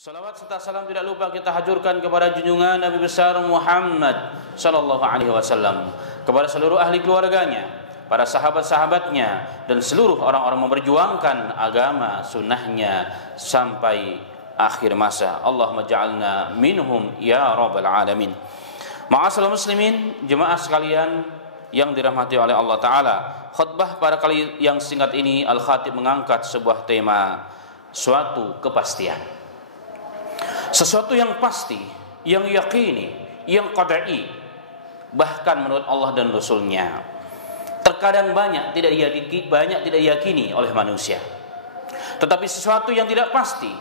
Salawat serta salam tidak lupa kita hajurkan kepada junjungan Nabi besar Muhammad sallallahu alaihi wasallam, kepada seluruh ahli keluarganya, para sahabat-sahabatnya, dan seluruh orang-orang memperjuangkan agama sunnahnya sampai akhir masa. Allahumma ja'alna minhum ya rabbal alamin. Ma'asyiral muslimin, jemaah sekalian yang dirahmati oleh Allah Ta'ala, khutbah pada kali yang singkat ini Al-Khatib mengangkat sebuah tema, suatu kepastian. Sesuatu yang pasti, yang yakini, yang qad'i, bahkan menurut Allah dan Rasulnya. Terkadang banyak tidak yakini oleh manusia. Tetapi sesuatu yang tidak pasti,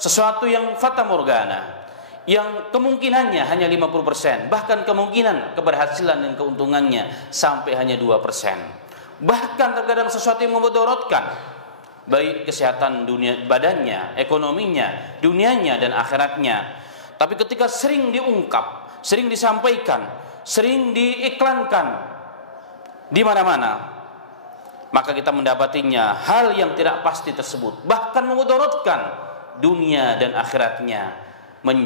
sesuatu yang fata morgana, yang kemungkinannya hanya 50%, bahkan kemungkinan keberhasilan dan keuntungannya sampai hanya 2%. Bahkan terkadang sesuatu yang memudorotkan baik kesehatan dunia badannya, ekonominya, dunianya dan akhiratnya. Tapi ketika sering diungkap, sering disampaikan, sering diiklankan di mana-mana, maka kita mendapatinya hal yang tidak pasti tersebut bahkan memudorotkan dunia dan akhiratnya,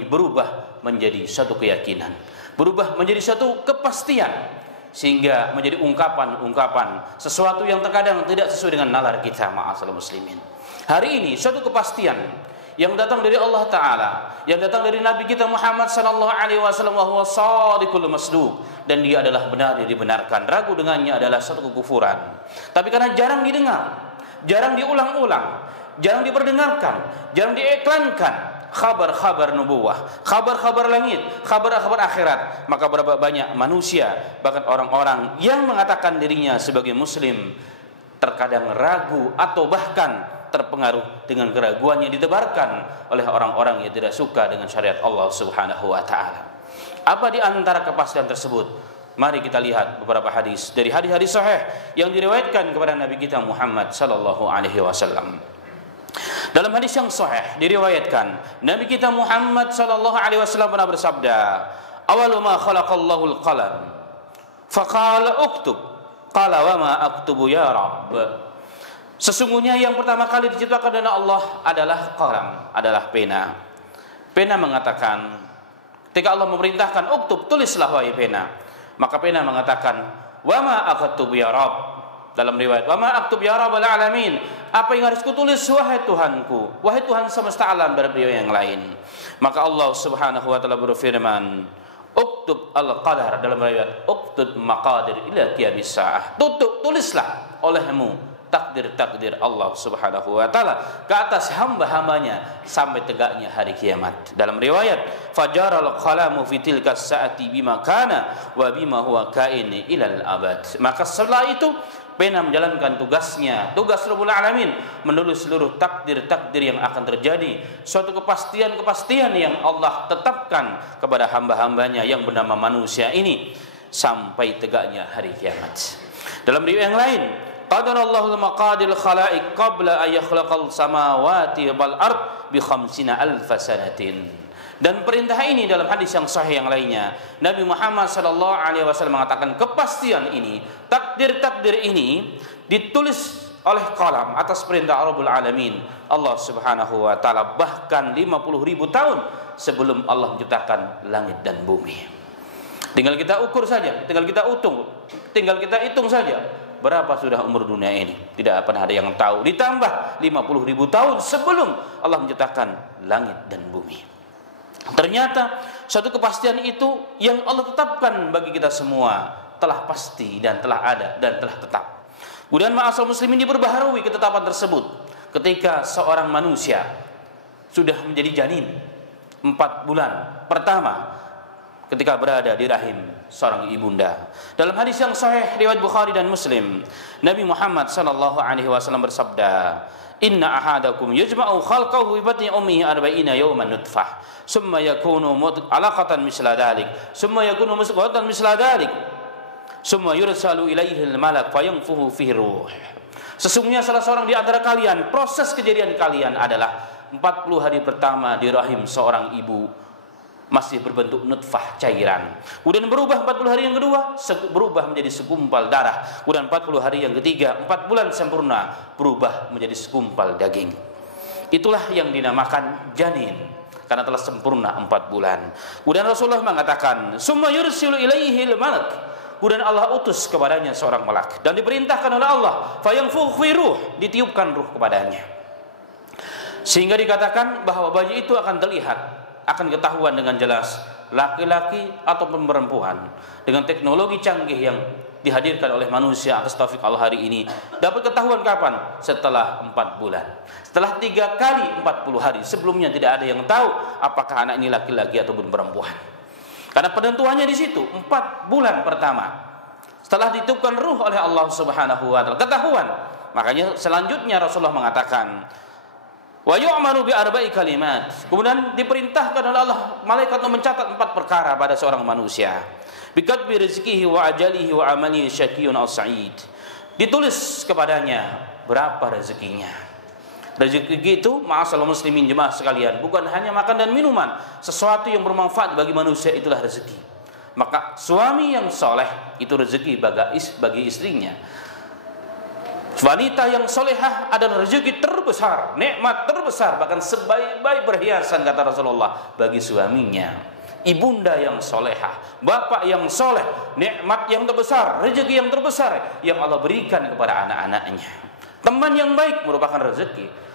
berubah menjadi satu keyakinan, berubah menjadi satu kepastian, sehingga menjadi ungkapan-ungkapan sesuatu yang terkadang tidak sesuai dengan nalar kita. Ma'asyiral muslimin, hari ini suatu kepastian yang datang dari Allah Ta'ala, yang datang dari Nabi kita Muhammad sallallahu alaihi wasallam, wa huwa shadiqul masduq, dan dia adalah benar yang dibenarkan, ragu dengannya adalah satu kekufuran. Tapi karena jarang didengar, jarang diulang-ulang, jarang diperdengarkan, jarang diiklankan khabar-khabar nubuwah, khabar-khabar langit, khabar-khabar akhirat, maka berapa banyak manusia, bahkan orang-orang yang mengatakan dirinya sebagai muslim, terkadang ragu atau bahkan terpengaruh dengan keraguan yang ditebarkan oleh orang-orang yang tidak suka dengan syariat Allah Subhanahu wa taala. Apa di antara kepastian tersebut? Mari kita lihat beberapa hadis dari hadis-hadis sahih yang diriwayatkan kepada Nabi kita Muhammad sallallahu alaihi wasallam. Dalam hadis yang sahih diriwayatkan, Nabi kita Muhammad sallallahu alaihi wasallam pernah bersabda, "Awalu ma khalaqallahu al-qalam, faqala uktub, qala wa ma aktubu ya Rabb." Sesungguhnya yang pertama kali diciptakan oleh Allah adalah qalam, adalah pena. Pena mengatakan, ketika Allah memerintahkan uktub, tulislah wahai pena, maka pena mengatakan, "Wa ma aktubu ya Rabb." Dalam riwayat, "Wa ma aktub ya rabbal alamin." Apa yang harus kutulis wahai Tuhanku, wahai Tuhan semesta alam, dan beliau yang lain. Maka Allah Subhanahu wa taala berfirman, "Uktub al-qadar." Dalam riwayat, "Uktub maqadir ila qiyamis saah." Tulislah olehmu takdir-takdir Allah Subhanahu wa taala ke atas hamba-hambanya sampai tegaknya hari kiamat. Dalam riwayat, "Fajaral qalamu fi tilka saati bima kana wa bima huwa kain ilal abad." Maka setelah itu pena menjalankan tugasnya, tugas Rabbul Alamin, menulis seluruh takdir-takdir yang akan terjadi, suatu kepastian-kepastian yang Allah tetapkan kepada hamba-hambanya yang bernama manusia ini sampai tegaknya hari kiamat. Dalam riwayat yang lain, qadarallahu al-maqadir khalaiq qabla an yakhlaqal samawati wal ard bi 50,000 sanatin. Dan perintah ini dalam hadis yang sahih yang lainnya, Nabi Muhammad sallallahu alaihi wasallam mengatakan kepastian ini, takdir-takdir ini ditulis oleh qalam atas perintah Rabbul Alamin, Allah Subhanahu wa taala, bahkan 50.000 tahun sebelum Allah menciptakan langit dan bumi. Tinggal kita ukur saja, tinggal kita hitung saja berapa sudah umur dunia ini. Tidak pernah ada yang tahu. Ditambah 50.000 tahun sebelum Allah menciptakan langit dan bumi. Ternyata suatu kepastian itu yang Allah tetapkan bagi kita semua telah pasti dan telah ada dan telah tetap. Kemudian ma'asyiral muslimin, diperbaharui ketetapan tersebut ketika seorang manusia sudah menjadi janin 4 bulan pertama ketika berada di rahim seorang ibunda. Dalam hadis yang sahih riwayat Bukhari dan Muslim, Nabi Muhammad sallallahu alaihi wasallam bersabda, "Inna ahadakum yajma'u khalqahu fi batni ummihi 40 yawman nutfah, summa yakunu alaqatan misla dhalik, summa yakunu mudghatan misla dhalik, summa yursalu ilaihi al-malak fayanfuhu fihi ruh." Sesungguhnya salah seorang di antara kalian, proses kejadian kalian adalah 40 hari pertama di rahim seorang ibu masih berbentuk nutfah, cairan. Kemudian berubah 40 hari yang kedua, berubah menjadi segumpal darah. Kemudian 40 hari yang ketiga, 4 bulan sempurna, berubah menjadi segumpal daging. Itulah yang dinamakan janin. karena telah sempurna 4 bulan. Kemudian Rasulullah mengatakan, "Summa yursilu ilaihil malak." Kemudian Allah utus kepadanya seorang malak dan diperintahkan oleh Allah, "Fayanfukhu fi ruh," ditiupkan ruh kepadanya. Sehingga dikatakan bahwa bayi itu akan terlihat, akan ketahuan dengan jelas laki-laki ataupun perempuan. Dengan teknologi canggih yang dihadirkan oleh manusia atas taufik Allah hari ini, dapat ketahuan kapan? Setelah 4 bulan. Setelah 3 kali 40 hari. Sebelumnya tidak ada yang tahu apakah anak ini laki-laki ataupun perempuan. Karena penentuannya di situ 4 bulan pertama. Setelah ditiupkan ruh oleh Allah Subhanahu wa taala, ketahuan. Makanya selanjutnya Rasulullah mengatakan, wa yu'maru bi arba'i kalimat. Kemudian diperintahkan oleh Allah malaikat untuk mencatat 4 perkara pada seorang manusia. Bikatbi rizqihi wa ajalihi wa amalihi syaqiyun aw sa'id. Ditulis kepadanya berapa rezekinya. Rezeki itu, ma'asal muslimin jemaah sekalian, bukan hanya makan dan minuman, sesuatu yang bermanfaat bagi manusia itulah rezeki. Maka suami yang soleh itu rezeki bagi istrinya. Wanita yang solehah adalah rezeki terbesar, nikmat terbesar, bahkan sebaik-baik perhiasan kata Rasulullah bagi suaminya. Ibunda yang solehah, bapak yang soleh, nikmat yang terbesar, rezeki yang terbesar yang Allah berikan kepada anak-anaknya. Teman yang baik merupakan rezeki.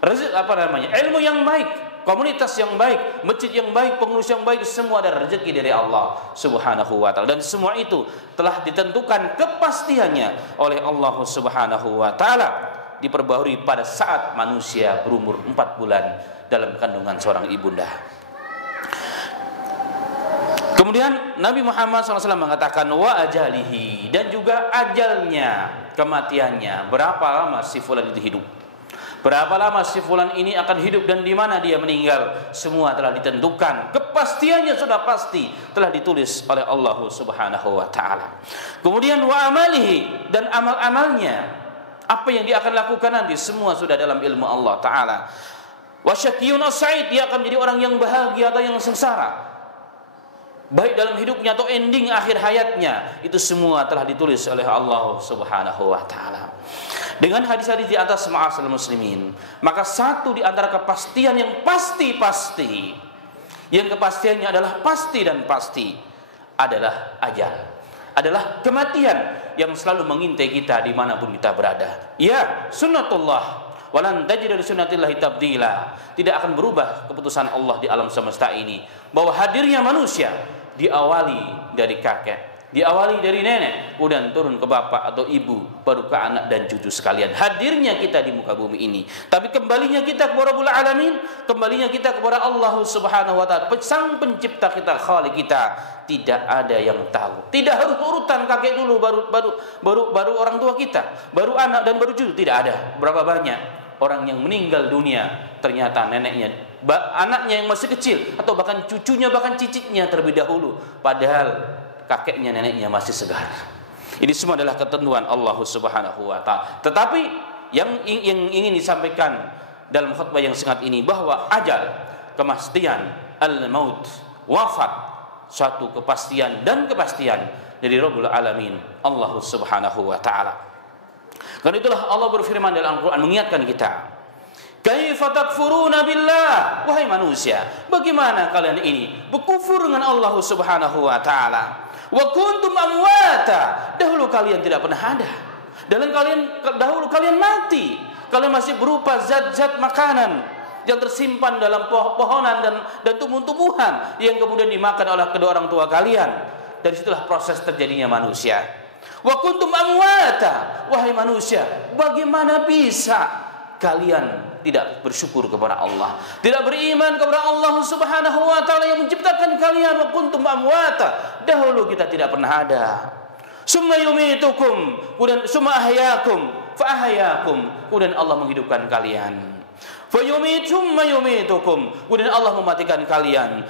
Ilmu yang baik, komunitas yang baik, masjid yang baik, pengurus yang baik, semua adalah rezeki dari Allah Subhanahu wa taala. Dan semua itu telah ditentukan kepastiannya oleh Allah Subhanahu wa taala, diperbaharui pada saat manusia berumur 4 bulan dalam kandungan seorang ibunda. Kemudian Nabi Muhammad SAW mengatakan wa ajalihi, dan juga ajalnya, kematiannya. Berapa lama si fulan itu hidup? Berapa lama si fulan ini akan hidup dan di mana dia meninggal? Semua telah ditentukan. Kepastiannya sudah pasti, telah ditulis oleh Allah Subhanahu wa taala. Kemudian wa amalihi, dan amal-amalnya, apa yang dia akan lakukan nanti, semua sudah dalam ilmu Allah taala. Wa syaqiyun aw sa'id, dia akan menjadi orang yang bahagia atau yang sengsara, baik dalam hidupnya atau ending akhir hayatnya, itu semua telah ditulis oleh Allah Subhanahu wa taala. Dengan hadis-hadis di atas ma'asal muslimin, maka satu di antara kepastian yang pasti-pasti, yang kepastiannya adalah pasti dan pasti, adalah ajal, adalah kematian yang selalu mengintai kita dimanapun kita berada. Ya, sunnatullah, walan tajida li sunnatillahi tabdila. Tidak akan berubah keputusan Allah di alam semesta ini, bahwa hadirnya manusia diawali dari kakek, diawali dari nenek, kemudian turun ke bapak atau ibu, baru ke anak dan cucu sekalian. Hadirnya kita di muka bumi ini, tapi kembalinya kita kepada Rabbul Alamin, kembalinya kita kepada Allah Subhanahu wa taala, sang pencipta kita, khalik kita. Tidak ada yang tahu. Tidak harus urutan kakek dulu baru orang tua kita, baru anak dan baru cucu. Tidak ada. Berapa banyak orang yang meninggal dunia ternyata neneknya, anaknya yang masih kecil, atau bahkan cucunya, bahkan cicitnya terlebih dahulu, padahal kakeknya, neneknya masih segar. Ini semua adalah ketentuan Allah Subhanahu wa taala. Tetapi yang ingin disampaikan dalam khutbah yang singkat ini, bahwa ajal, kematian, al-maut, wafat, suatu kepastian dan kepastian dari Rabbul Alamin, Allah Subhanahu wa taala. Karena itulah Allah berfirman dalam Al-Quran mengingatkan kita, kaifa takfuruna billah, wahai manusia, bagaimana kalian ini berkufur dengan Allah Subhanahu wa taala, wa kuntum amwata, dahulu kalian tidak pernah ada, dahulu kalian mati, kalian masih berupa zat-zat makanan yang tersimpan dalam pohonan dan tumbuh-tumbuhan yang kemudian dimakan oleh kedua orang tua kalian. Dari situlah proses terjadinya manusia. Wa kuntum amwata, wahai manusia, bagaimana bisa kalian tidak bersyukur kepada Allah, tidak beriman kepada Allah Subhanahu wa taala yang menciptakan kalian? Wa kuntum amwata, dahulu kita tidak pernah ada. Summa yumitukum, kemudian summa ahyakum fa ahyakum, kemudian Allah menghidupkan kalian. Fa summa yumitukum, kemudian Allah mematikan kalian.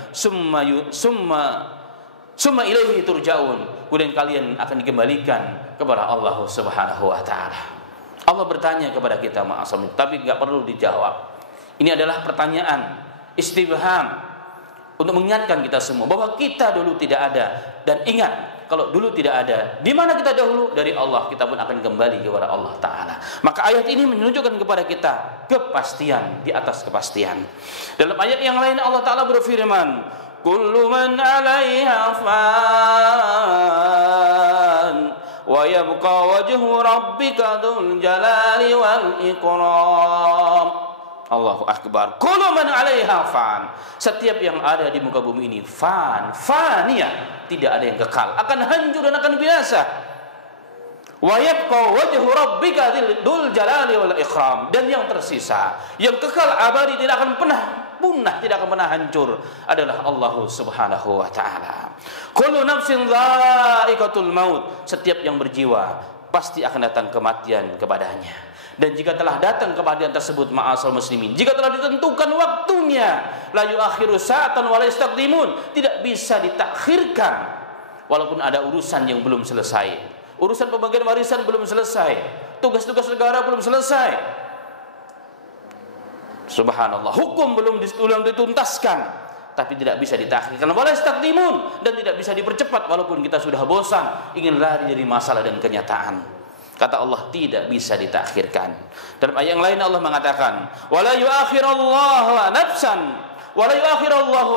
Summa ilaihi turja'un, kemudian kalian akan dikembalikan kepada Allah Subhanahu wa taala. Allah bertanya kepada kita, ma'asam, tapi enggak perlu dijawab. Ini adalah pertanyaan istifham untuk mengingatkan kita semua bahwa kita dulu tidak ada, dan ingat, kalau dulu tidak ada. Di mana kita dahulu? Dari Allah, kita pun akan kembali kepada Allah Ta'ala. Maka ayat ini menunjukkan kepada kita kepastian di atas kepastian. Dalam ayat yang lain Allah Ta'ala berfirman, kullu man 'alaiha fan wa yabqa wajhu rabbika dzul jalali wal ikram. Allahu akbar. Kullu man 'alaiha fan. Setiap yang ada di muka bumi ini fania, tidak ada yang kekal, akan hancur dan akan binasa. Wa yabqa wajhu rabbika dzul jalali wal ikram. Dan yang tersisa, yang kekal abadi, tidak akan pernah punah, tidak akan pernah hancur, adalah Allah Subhanahu wa taala. Kullu nafsin dha'iqatul maut. Setiap yang berjiwa pasti akan datang kematian kepadanya. Dan jika telah datang kematian tersebut, ma'asal muslimin, jika telah ditentukan waktunya, la yu'akhiru sa'atan wa la yastaqdimun, tidak bisa ditakhirkan walaupun ada urusan yang belum selesai. Urusan pembagian warisan belum selesai, tugas-tugas negara belum selesai. Subhanallah, hukum belum dituntaskan, tapi tidak bisa ditakhirkan, wala yastaqdimun, dan tidak bisa dipercepat walaupun kita sudah bosan ingin lari dari masalah dan kenyataan. Kata Allah, tidak bisa ditakhirkan. Dalam ayat yang lain Allah mengatakan, wala yu'akhirullahu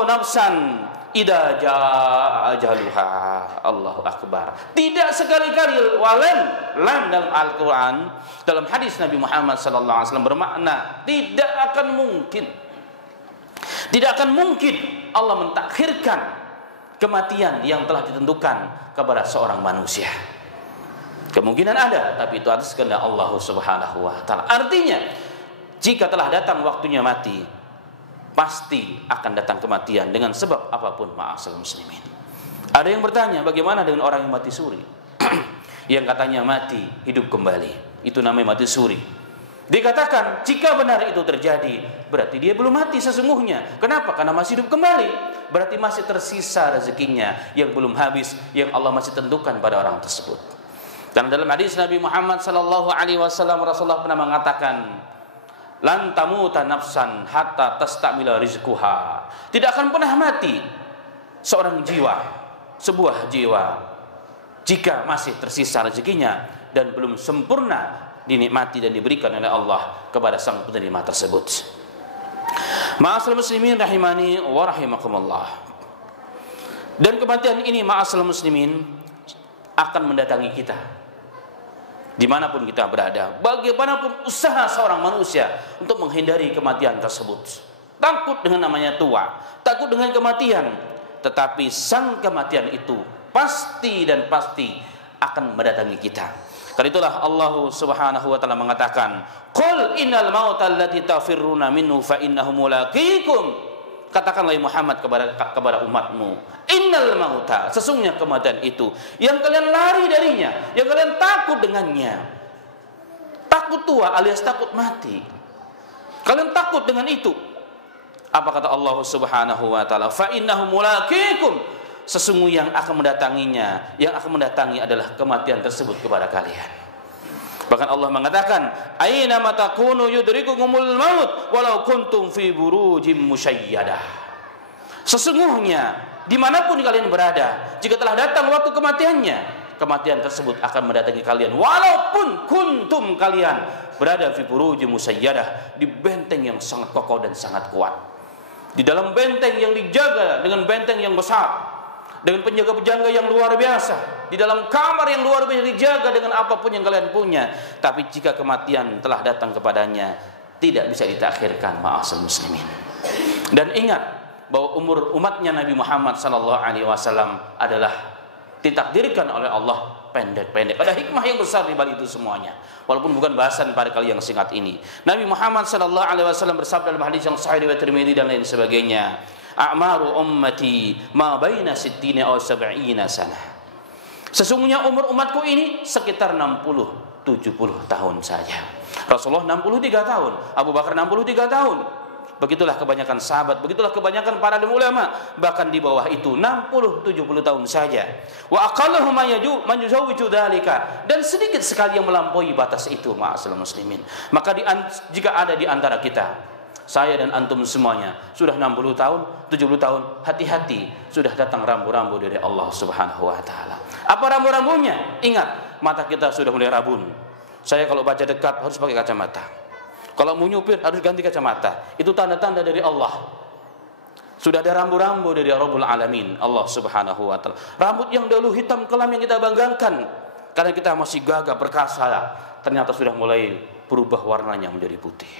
nafsan idza jaa ajaluha. Allahu akbar. Tidak sekali-kali lam dalam Al-Qur'an, dalam hadis Nabi Muhammad sallallahu alaihi wasallam bermakna tidak akan mungkin Allah mentakhirkan kematian yang telah ditentukan kepada seorang manusia. Kemungkinan ada, tapi itu atas kehendak Allah Subhanahu wa taala. Artinya, jika telah datang waktunya mati, pasti akan datang kematian dengan sebab apapun, ma'asal muslimin. Ada yang bertanya, bagaimana dengan orang yang mati suri? Yang katanya mati, hidup kembali. Itu namanya mati suri. Dikatakan, jika benar itu terjadi, berarti dia belum mati sesungguhnya. Kenapa? Karena masih hidup kembali. Berarti masih tersisa rezekinya yang belum habis, yang Allah masih tentukan pada orang tersebut. Dan dalam hadis Nabi Muhammad sallallahu alaihi wasallam, Rasulullah pernah mengatakan, lan tamuta nafsan hatta tastamila rizquha. Tidak akan pernah mati seorang jiwa, sebuah jiwa, jika masih tersisa rezekinya dan belum sempurna dinikmati dan diberikan oleh Allah kepada sang penerima tersebut. Ma'asal muslimin rahimani wa rahimakumullah. Dan kematian ini, ma'asal muslimin, akan mendatangi kita dimanapun kita berada, bagaimanapun usaha seorang manusia untuk menghindari kematian tersebut. Takut dengan namanya tua, takut dengan kematian, tetapi sang kematian itu pasti dan pasti akan mendatangi kita. Karena itulah Allah Subhanahu wa taala mengatakan, qul innal mauta allati tafirruna minhu fa innahu mulaqikum. Katakanlah Muhammad kepada umatmu, innal mauta, sesungguhnya kematian itu yang kalian lari darinya, yang kalian takut dengannya. Takut tua alias takut mati. Kalian takut dengan itu. Apa kata Allah Subhanahu wa taala? Fa innahu mulaqikum. Sesungguhnya yang akan mendatanginya, yang akan mendatangi adalah kematian tersebut kepada kalian. Bahkan Allah mengatakan, aina matakunu yudrikukumul maut walau kuntum fi burujim musyayyadah. Sesungguhnya dimanapun kalian berada, jika telah datang waktu kematiannya, kematian tersebut akan mendatangi kalian walaupun kuntum, kalian berada fi burujim musyayyadah, di benteng yang sangat kokoh dan sangat kuat, di dalam benteng yang dijaga dengan benteng yang besar, dengan penjaga-penjaga yang luar biasa, di dalam kamar yang luar biasa dijaga dengan apapun yang kalian punya. Tapi jika kematian telah datang kepadanya, tidak bisa ditakhirkan, ma'asal muslimin. Dan ingat bahwa umur umatnya Nabi Muhammad sallallahu alaihi wasallam adalah ditakdirkan oleh Allah pendek-pendek. Ada hikmah yang besar di balik itu semuanya. Walaupun bukan bahasan pada kali yang singkat ini. Nabi Muhammad sallallahu alaihi wasallam bersabda dalam hadis yang sahih riwayat Tirmidzi dan lain sebagainya, a'maru ummati ma baina sittina aw sab'ina sanah. Sesungguhnya umur umatku ini sekitar 60-70 tahun saja. Rasulullah 63 tahun, Abu Bakar 63 tahun. Begitulah kebanyakan sahabat, begitulah kebanyakan para ulama, bahkan di bawah itu 60-70 tahun saja. Wa aqalluhum man yuzawwiju dzalika, dan sedikit sekali yang melampaui batas itu, ma'asal muslimin. Maka jika ada di antara kita Saya dan antum semuanya sudah 60 tahun, 70 tahun, hati-hati, sudah datang rambu-rambu dari Allah Subhanahu wa taala. Apa rambu-rambunya? Ingat, mata kita sudah mulai rabun. Saya kalau baca dekat harus pakai kacamata. Kalau mau nyupir harus ganti kacamata. Itu tanda-tanda dari Allah. Sudah ada rambu-rambu dari Rabbul Alamin, Allah Subhanahu wa taala. Rambut yang dahulu hitam kelam yang kita banggakan karena kita masih gagah perkasa, ternyata sudah mulai berubah warnanya menjadi putih.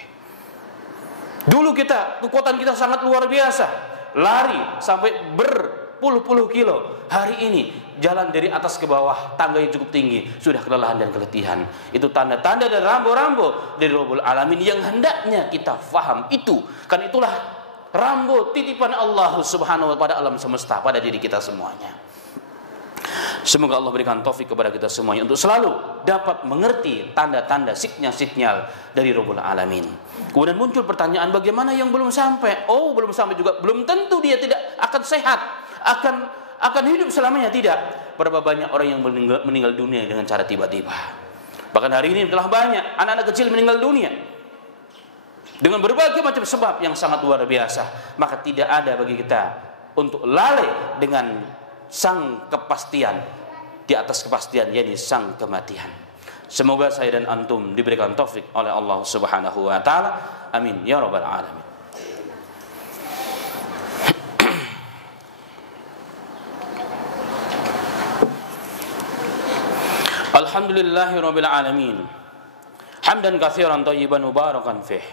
Dulu kekuatan kita sangat luar biasa, lari sampai berpuluh-puluh kilo. Hari ini jalan dari atas ke bawah, tangga yang cukup tinggi, sudah kelelahan dan keletihan. Itu tanda-tanda dan rambu-rambu dari Rabbul Alamin yang hendaknya kita faham itu. Karena itulah rambu titipan Allah Subhanahu wa pada alam semesta, pada diri kita semuanya. Semoga Allah berikan taufik kepada kita semuanya untuk selalu dapat mengerti tanda-tanda, sinyal-sinyal dari Rabbul Alamin. Kemudian muncul pertanyaan, bagaimana yang belum sampai? Oh, belum sampai juga, belum tentu dia tidak akan sehat, akan hidup selamanya, tidak. Berapa banyak orang yang meninggal dunia dengan cara tiba-tiba. Bahkan hari ini telah banyak anak-anak kecil meninggal dunia dengan berbagai macam sebab yang sangat luar biasa. Maka tidak ada bagi kita untuk lalai dengan sang kepastian di atas kepastian, yakni sang kematian. Semoga saya dan antum diberikan taufik oleh Allah Subhanahu wa taala. Amin ya rabbal alamin. Alhamdulillahirabbil alamin. Hamdan katsiran thayyiban mubarakan fih.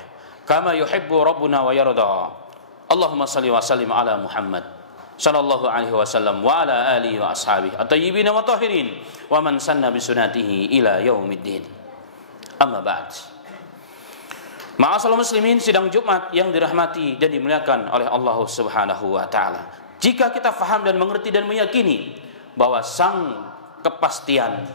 Kama yuhibbu rabbuna wa yarda. Allahumma salli wa sallim ala Muhammad sallallahu alaihi wasallam wa ala alihi wa ashabihi at-tayyibin wa tahirin wa man sanna bi sunnatihi ila yaumiddin. Amma ba'd. Ma'asyiral muslimin, sidang Jumat yang dirahmati dan dimuliakan oleh Allah Subhanahu wa taala. Jika kita faham dan mengerti dan meyakini bahwa sang kepastian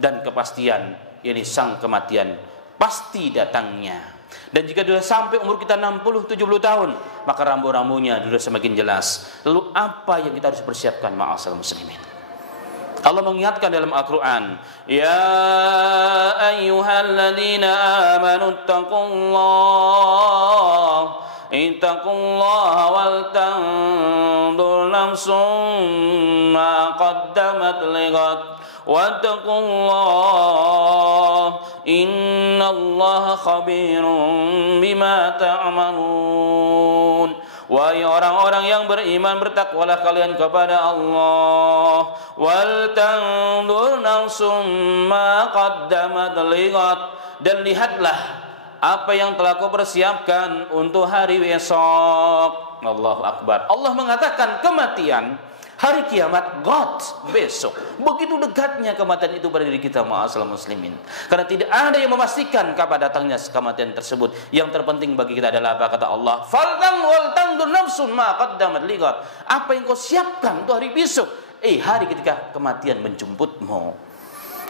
dan kepastian, yakni sang kematian pasti datangnya. Dan jika sudah sampai umur kita 60-70 tahun, maka rambu-rambunya sudah semakin jelas. Lalu apa yang kita harus persiapkan, ma'asyiral muslimin? Allah mengingatkan dalam Al-Quran, ya ayyuhalladzina amanu ittaqullaha wal tanzur nafsum ma qaddamat lighad wattaqullah innallaha khabirun bima ta'malun. Wahai orang-orang yang beriman, bertakwalah kalian kepada Allah. Wal tanzur nafsum ma qaddamat lighad, dan lihatlah apa yang telah kau persiapkan untuk hari esok. Allahu Akbar. Allah mengatakan kematian, hari kiamat, God, besok. Begitu dekatnya kematian itu pada diri kita, ma'asyiral muslimin. Karena tidak ada yang memastikan kapan datangnya kematian tersebut. Yang terpenting bagi kita adalah apa kata Allah? Faltan wal tandur nafsun ma qaddamat lighad. Apa yang kau siapkan untuk hari besok? Hari ketika kematian menjemputmu.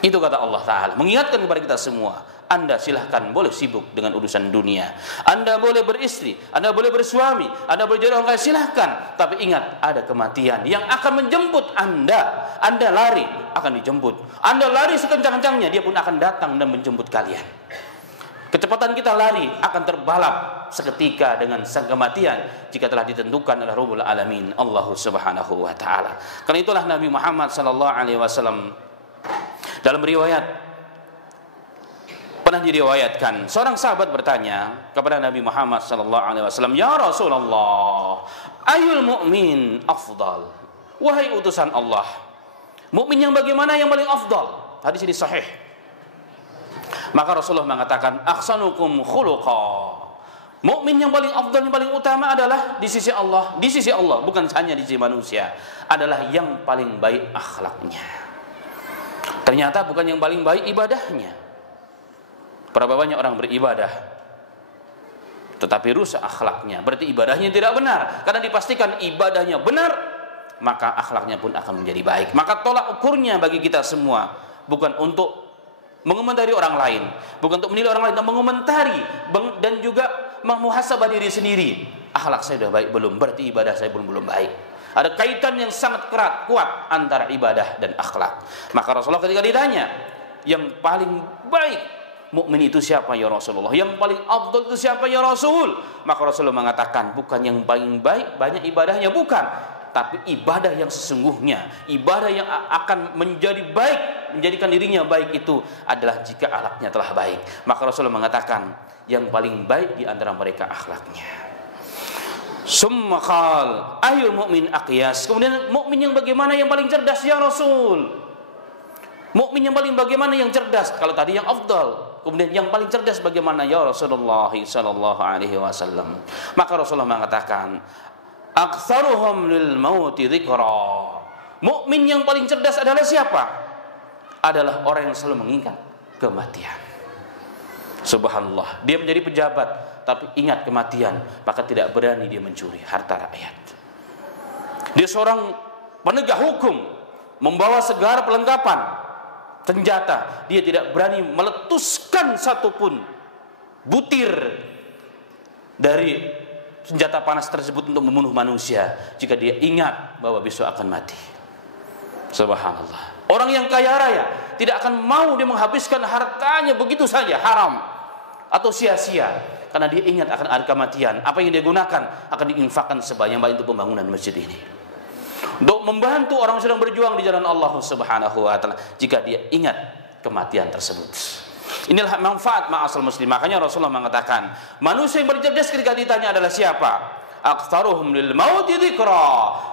Itu kata Allah Ta'ala. Mengingatkan kepada kita semua. Anda silahkan boleh sibuk dengan urusan dunia. Anda boleh beristri, Anda boleh bersuami, Anda boleh jadi orang kaya, silahkan. Tapi ingat, ada kematian yang akan menjemput Anda. Anda lari, akan dijemput. Anda lari sekencang-kencangnya, dia pun akan datang dan menjemput kalian. Kecepatan kita lari akan terbalap seketika dengan sang kematian jika telah ditentukan oleh Rabbul Alamin, Allah Subhanahu wa taala. Karena itulah Nabi Muhammad sallallahu alaihi wasallam dalam riwayat, pernah diriwayatkan seorang sahabat bertanya kepada Nabi Muhammad sallallahu alaihi wasallam, "Ya Rasulullah, ayul mu'min afdal?" Wahai utusan Allah, mukmin yang bagaimana yang paling afdal? Hadis ini sahih. Maka Rasulullah mengatakan, "Ahsanukum khuluqa." Mukmin yang paling afdal, yang paling utama adalah di sisi Allah, bukan hanya di sisi manusia, adalah yang paling baik akhlaknya. Ternyata bukan yang paling baik ibadahnya. Berapa banyak orang beribadah tetapi rusak akhlaknya, berarti ibadahnya tidak benar. Karena dipastikan ibadahnya benar, maka akhlaknya pun akan menjadi baik. Maka tolak ukurnya bagi kita semua bukan untuk mengomentari orang lain, bukan untuk menilai orang lain, dan mengomentari dan juga memuhasabah diri sendiri. Akhlak saya sudah baik belum? Berarti ibadah saya belum baik. Ada kaitan yang sangat kuat antara ibadah dan akhlak. Maka Rasulullah ketika ditanya, yang paling baik mukmin itu siapa ya Rasulullah? Yang paling afdal itu siapa ya Rasul? Maka Rasulullah mengatakan, bukan yang paling baik banyak ibadahnya, bukan, tapi ibadah yang sesungguhnya, ibadah yang akan menjadi baik, menjadikan dirinya baik itu adalah jika akhlaknya telah baik. Maka Rasulullah mengatakan, yang paling baik di antara mereka akhlaknya. Summa qal ayyul mu'min aqyas. Kemudian mukmin yang bagaimana yang paling cerdas ya Rasul? Mukmin yang paling bagaimana yang cerdas? Kalau tadi yang afdal, kemudian yang paling cerdas bagaimana ya Rasulullah sallallahu alaihi wasallam? Maka Rasulullah mengatakan, aktsaruhum lil mauti dzikra. Mukmin yang paling cerdas adalah siapa? Adalah orang yang selalu mengingat kematian. Subhanallah, dia menjadi pejabat tapi ingat kematian, maka tidak berani dia mencuri harta rakyat. Dia seorang penegak hukum, membawa segala perlengkapan senjata, dia tidak berani meletuskan satupun butir dari senjata panas tersebut untuk membunuh manusia jika dia ingat bahwa besok akan mati. Subhanallah. Orang yang kaya raya tidak akan mau dia menghabiskan hartanya begitu saja haram atau sia-sia, karena dia ingat akan ada kematian. Apa yang dia gunakan akan diinfakkan sebanyak-banyak untuk pembangunan masjid ini, untuk membantu orang yang sedang berjuang di jalan Allah Subhanahu wa taala, jika dia ingat kematian tersebut. Inilah manfaat ma'asal muslim. Makanya Rasulullah mengatakan, manusia yang bercerdas ketika ditanya adalah siapa? Aktsaruhum lil mauti dzikra.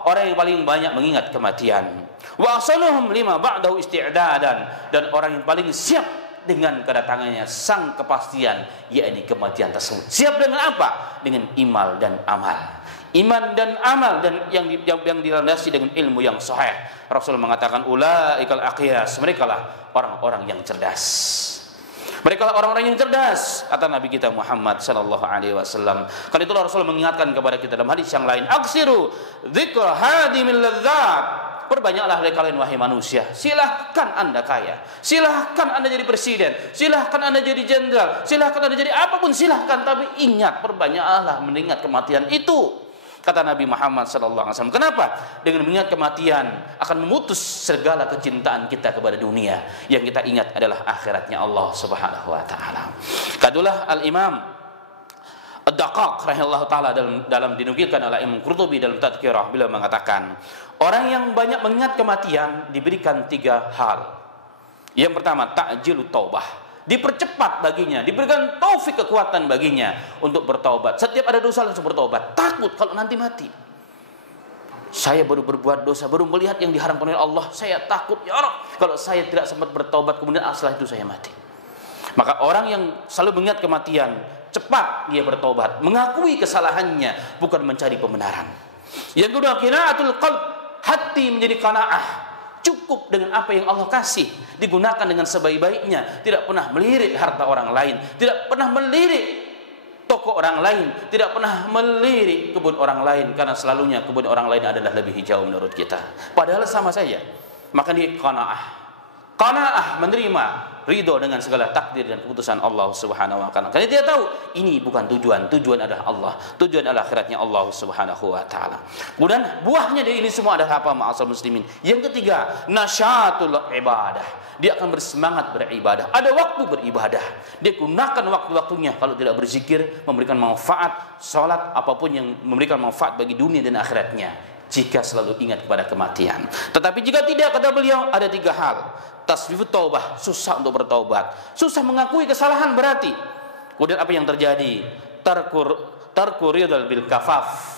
Orang yang paling banyak mengingat kematian. Wa asanuhum lima ba'dahu isti'dadan. Dan orang yang paling siap dengan kedatangannya sang kepastian, yakni kematian tersebut. Siap dengan apa? Dengan iman dan amal. Iman dan amal, dan yang dilandasi dengan ilmu yang sahih. Rasulullah mengatakan, ulaikal aqyas. Mereka lah orang-orang yang cerdas. Mereka lah orang-orang yang cerdas, kata Nabi kita Muhammad sallallahu alaihi wasallam. Karena itulah Rasulullah mengingatkan kepada kita dalam hadis yang lain, aksiru dzikra hadimil ladzat. Perbanyaklah dari kalian wahai manusia. Silahkan anda kaya, silahkan anda jadi presiden, silahkan anda jadi jenderal, silahkan anda jadi apapun, silahkan. Tapi ingat, perbanyaklah mengingat kematian itu, kata Nabi Muhammad SAW. Kenapa? Dengan mengingat kematian akan memutus segala kecintaan kita kepada dunia. Yang kita ingat adalah akhiratnya Allah Subhanahu wa taala. Kadulah Al-Imam Ad-Daqaq rahimahullah taala dalam dinukilkan oleh Imam Qurtubi dalam Tadhkirah, beliau mengatakan, orang yang banyak mengingat kematian diberikan 3 hal. Yang pertama, ta'jilut taubah, dipercepat baginya, diberikan taufik, kekuatan baginya untuk bertaubat. Setiap ada dosa langsung bertaubat, takut kalau nanti mati. Saya baru berbuat dosa, baru melihat yang diharamkan oleh Allah, saya takut ya Allah kalau saya tidak sempat bertaubat kemudian setelah itu saya mati. Maka orang yang selalu mengingat kematian, cepat dia bertaubat, mengakui kesalahannya, bukan mencari pembenaran. Yang kedua, qinaatul qalb, hati menjadi qanaah, cukup dengan apa yang Allah kasih, digunakan dengan sebaik-baiknya, tidak pernah melirik harta orang lain, tidak pernah melirik toko orang lain, tidak pernah melirik kebun orang lain, karena selalunya kebun orang lain adalah lebih hijau menurut kita, padahal sama saja. Maka dia qanaah, menerima, ridho dengan segala takdir dan keputusan Allah Subhanahu wa taala. Karena dia tahu ini bukan tujuan adalah Allah, tujuan adalah akhiratnya Allah Subhanahu wa taala. Kemudian buahnya dari ini semua adalah apa, ma'asal muslimin? Yang ketiga, nasyatul ibadah. Dia akan bersemangat beribadah, ada waktu beribadah. Dia gunakan waktu-waktunya, kalau tidak berzikir memberikan manfaat, salat apapun yang memberikan manfaat bagi dunia dan akhiratnya, jika selalu ingat kepada kematian. Tetapi jika tidak, kata beliau, ada 3 hal. Taswifut taubah, susah untuk bertaubat, susah mengakui kesalahan berarti. Kemudian apa yang terjadi? Tarkur ridal bil kafaf.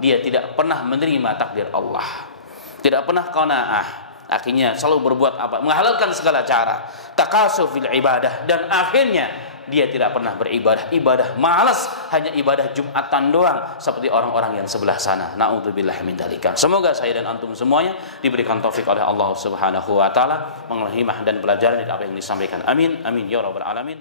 Dia tidak pernah menerima takdir Allah, tidak pernah qanaah, akhirnya selalu berbuat apa? Menghalalkan segala cara, takasuf fil ibadah, dan akhirnya dia tidak pernah ibadah malas, hanya ibadah Jumatan doang seperti orang-orang yang sebelah sana. Na'udzubillah min dzalika. Semoga saya dan antum semuanya diberikan taufik oleh Allah Subhanahu wa taala menghimah dan belajar dari apa yang disampaikan. Amin amin ya rabbal alamin.